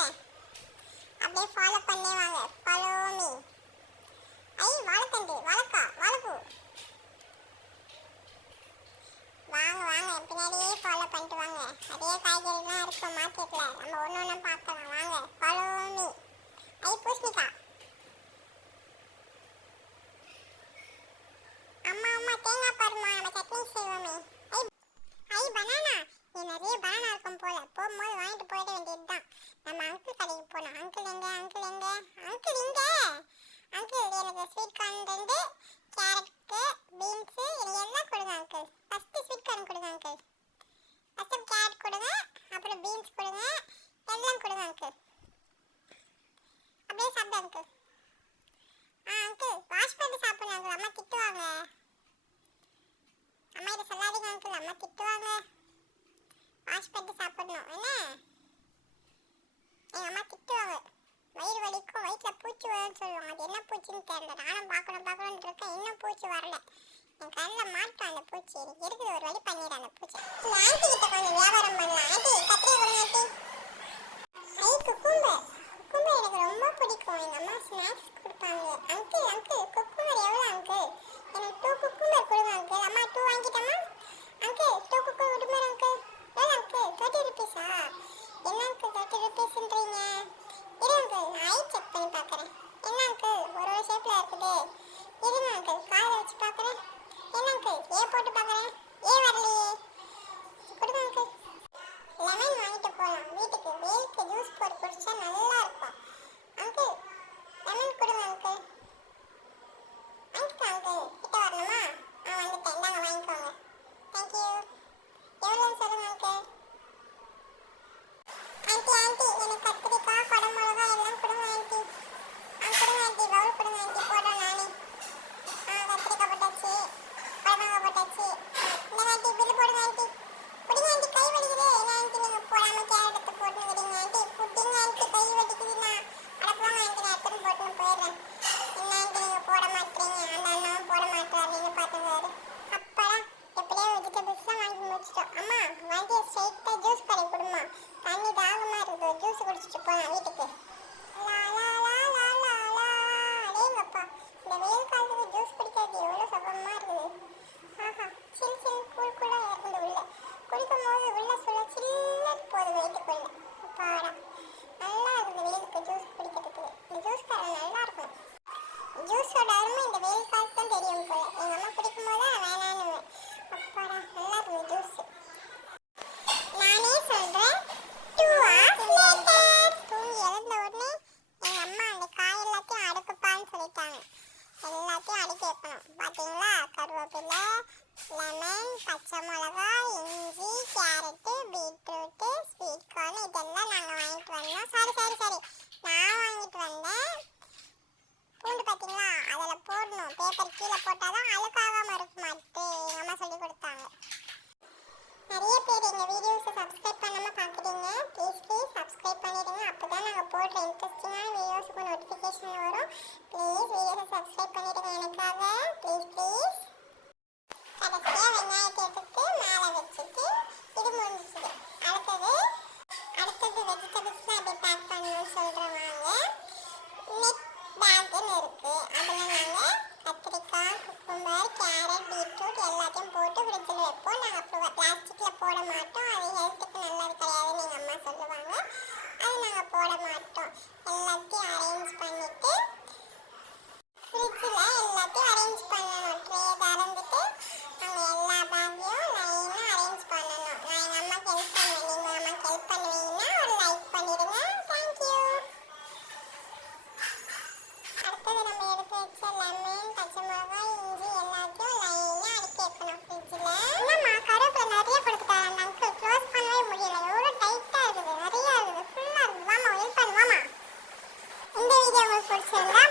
காட்டுறேன். அப்படியே ஃபாலோ பண்ணே வாங்க. Follow me. ஐ வாழைத்தண்டு, வாழைக்கா, வாழைப்பூ. வாங்க வாங்க பின்னாடியே ஃபாலோ பண்ணிட்டு வாங்க. நிறைய காய்கறிலாம் இருக்கும் மார்க்கெட்ல. நம்ம ஒன்று ஒன்றும் பார்க்கலாம். வாங்க ஃபாலோ மீ. ஐ பூசணிக்காய். அம்மா அம்மா தேங்காய் பாருமா, நம்ம சட்னி செய்வோமே. ஐ ஐ பனானா. நீ நிறைய பனானா இருக்கும் போல. போகும்போது வாங்கிட்டு போயிட வேண்டியதுதான். நம்ம அங்கிள் கடைக்கு போனோம். அங்கிள் எங்க, அங்கிள் எங்க, அங்கிள் இங்க. அங்கிள் எனக்கு ஸ்வீட் கார்ன் 2, கேரட்டு, பீன்ஸு எல்லாம் கொடுங்க அங்கிள். ஃபஸ்ட்டு ஸ்வீட் கார்ன் கொடுங்க அங்கிள். ஃபஸ்ட்டு கேரட் கொடுங்க, அப்புறம் பீன்ஸ் கொடுங்க, எல்லாம் கொடுங்க அங்கிள். அப்படியே சாப்பிடு அங்கிள். அங்கிள் வாஷ் பண்ணிட்டு சாப்பிடுங்க அங்கிள். அம்மா திட்டுவாங்க. அம்மா இதை சொல்லாதீங்க அங்கிள், அம்மா திட்டுவாங்க. வாஷ் பண்ணிட்டு சாப்பிடணும் என்ன? எங்கள் அம்மா திட்டுவாங்க. வயிறு வலிக்கும், வயிற்றில் பூச்சி வரும்னு சொல்லுவாங்க. அது என்ன பூச்சின்னு தெரியல. நானும் பார்க்கணும்னு இருக்கேன். இன்னும் பூச்சி வரல. என் கண்ணில் மாட்டோம் அந்த பூச்சி. எனக்கு இருக்குது, ஒரு வழி பண்ணிடுறேன் அந்த பூச்சி. இந்த ஆண்டி கிட்ட கொஞ்சம் வியாபாரம் பண்ணலாம். ஆண்டி கத்திரி கொடுங்க ஆண்டி. ஐ குக்கும்பர். குக்கும்பர் எனக்கு ரொம்ப பிடிக்கும். எங்கள் அம்மா ஸ்நாக்ஸ் கொடுப்பாங்க. அங்கிள் அங்கிள் குக்கும்பர் எவ்வளோ அங்கிள்? எனக்கு 2 குக்கும்பர் கொடுங்க அங்கிள். அம்மா 2 வாங்கிட்டோமா அங்கிள்? 2 cucumber uncle. எவ்வளோ அங்கிள்? 30 ருபீஸா? என்ன அங்கிள் 30 ருபீஸ்ன்றீங்க? இரு அங்கிள், நான் ஐ செக் பண்ணி பார்க்குறேன். என்ன அங்கிள் ஒரு ஷேப்பில் இருக்குது? இருங்க அங்கிள், காலை வச்சு பார்க்குறேன். என்ன அங்கிள் ஏ போட்டு பார்க்குறேன். ஏ வரலையே. கொடுங்க அங்கிள். லெமன் வாங்கிட்டு போகலாம் வீட்டுக்கு. வெயிலுக்கு ஜூஸ் போட்டு குடிச்சா நல்லா இருக்கும். அங்கிள் லெமன் கொடுங்க அங்கிள். வாங்கிக்கலாம் அங்கிள். கிட்ட வரணுமா? வந்துட்டேன். இந்தாங்க வாங்கிக்கோங்க. தேங்க்யூ. எவ்வளோன்னு சொல்லுங்க அங்கிள். ஆண்டி ஆண்டி எனக்கு கத்திரிக்காய், குடமிளகா எல்லாம் கொடுங்க ஆண்டி. கொடுங்க ஆண்டி, பவுல் கொடுங்க ஆண்டி. போடுறேன் நானே. கத்திரிக்காய் போட்டாச்சு, குடமிளகா போட்டாச்சு. இந்த ஆண்டி பில்லு போடுங்க ஆண்டி. பிடிங்க ஆண்டி, கை வலிக்குது. என்ன ஆண்டி நீங்கள் போடாமல் கேரட் எடுத்து போட்டுக்கிறீங்க ஆண்டி? புட்டிங்க ஆண்டி, கை வலிக்குதுண்ணா. அடப்பாங்க ஆண்டி, நான் எடுத்துன்னு போட்டுன்னு போயிடுறேன். என்ன ஆண்டி நீங்கள் போட மாட்டீங்க? அந்த அண்ணாவும் போட மாட்டாருன்னு பார்த்துக்காரு. அப்படா எப்படியோ வெஜிடபிள்ஸ்லாம் வாங்கி முடிச்சிட்டோம். அம்மா வண்டியை ஸ்ட்ரெயிட்டாக ஜூஸ் கடை கொடுமா. தண்ணி தாகமாக இருக்குது. ஜூஸ் குடிச்சிட்டு போகலாம் வீட்டுக்கு. அடேங்கப்பா, இந்த வெயில் காலத்துக்கு ஜூஸ் குடிக்கிறது எவ்வளோ சுகமாக இருக்குது. ஆஹா, சில் சில் கூல் கூலாக இருக்குது. உள்ள குடிக்கும் போது உள்ள சொல்ல சில்லுன்னு போகுது வயிற்றுக்குள்ள. அப்பாடா நல்லா இருக்குது வெயிலுக்கு ஜூஸ் குடிக்கிறதுக்கு. இந்த ஜூஸ் கடை நல்லா இருக்கும். ஜூஸோட அருமை இந்த வெயில் காலத்து தான் தெரியும் போல. எங்கள் அம்மா குடிக்கும் போது தான் வேணான்னு. அப்பாடா நல்லா இருக்குது ஜூஸ். நானே சொல்கிறேன் 2 hours later. தூங்கி எழுந்த உடனே எங்கள் அம்மா அந்த காய் எல்லாத்தையும் அடுக்குப்பான்னு சொல்லிட்டாங்க. எல்லாத்தையும் அடுக்கி வைக்கணும். பார்த்தீங்களா? கருவேப்பிலை, லெமன், பச்சை மிளகாய், இஞ்சி, கேரட்டு, பீட்ரூட்டு, ஸ்வீட் கார்ன் இதெல்லாம் நாங்கள் வாங்கிட்டு வந்தோம். சரி நான் வாங்கிட்டு வந்தேன். பூண்டு பார்த்தீங்களா? அதில் போடணும். பேப்பர் கீழே போட்டால் தான் அழுக்காகாமல் இருக்கும். மாட்டு எங்கள் அம்மா சொல்லி கொடுத்தாங்க. நிறைய பேர் எங்கள் வீடியோஸை சப்ஸ்கிரைப் பண்ணாமல் பார்க்குறீங்க. ப்ளீஸ் சப்ஸ்கிரைப் பண்ணிடுங்க. அப்போ தான் நாங்கள் போடுற இன்ட்ரெஸ்டிங்கான வீடியோஸுக்கு நோட்டிஃபிகேஷன் வரும். ப்ளீஸ் வீடியோஸை சப்ஸ்கிரைப் பண்ணிடுங்க எனக்காக. ப்ளீஸ். கடைசியாக வெங்காயத்தை எடுத்து மேலே வச்சுட்டு இது முடிஞ்சிச்சு. அடுத்தது வெஜிடபிள்ஸ்லாம் அப்படியே பேக் பண்ணணும்னு சொல்கிறவாங்க. நெட் பேக்குன்னு இருக்குது. அதில் நாங்கள் கத்திரிக்காய், குக்கும்பர், கேரட், பீட்ரூட் எல்லாத்தையும் போட்டு ஃப்ரிட்ஜில் வைப்போம். நாங்கள் அப்புறம் பிளாஸ்டிக்கில் போட மாட்டோம். அது ஹெல்த்துக்கு நல்லது கிடையாதுன்னு எங்கள் அம்மா சொல்லுவாங்க. அது நாங்கள் போட மாட்டோம். எல்லாத்தையும் அரேஞ்ச் பண்ணிவிட்டு ஃப்ரிட்ஜில் எல்லாத்தையும் அரேஞ்ச் பண்ணணும். ட்ரே திறந்துட்டு நாங்கள் எல்லா பேக்கையும் லைனாக அரேஞ்ச் பண்ணணும். நான் எங்கள் அம்மாவுக்கு ஹெல்ப் பண்ணுவேன். நீங்கள் அம்மாவுக்கு ஹெல்ப் பண்ணுவீங்கன்னா ஒரு லைக் பண்ணிடுங்க. தேங்க்யூ. அடுத்தது நம்ம எடுத்து வச்ச லெமன், பச்சை மிளகாய், இஞ்சி எல்லாத்தையும் லைனாக அடுக்கி வைக்கணும் ஃப்ரிட்ஜில். என்னம்மா கருவேப்பிலை நிறைய கொடுத்துட்டாங்க அந்த அங்கிள். க்ளோஸ் பண்ணவே முடியல. எவ்வளோ டைட்டாக இருக்குது. நிறையா இருக்குது. ஃபுல்லாக இருக்குது. வாமா ஹெல்ப் பண்ணுவாமா. இந்த வீடியோ உங்களுக்கு பிடிச்சிருந்தா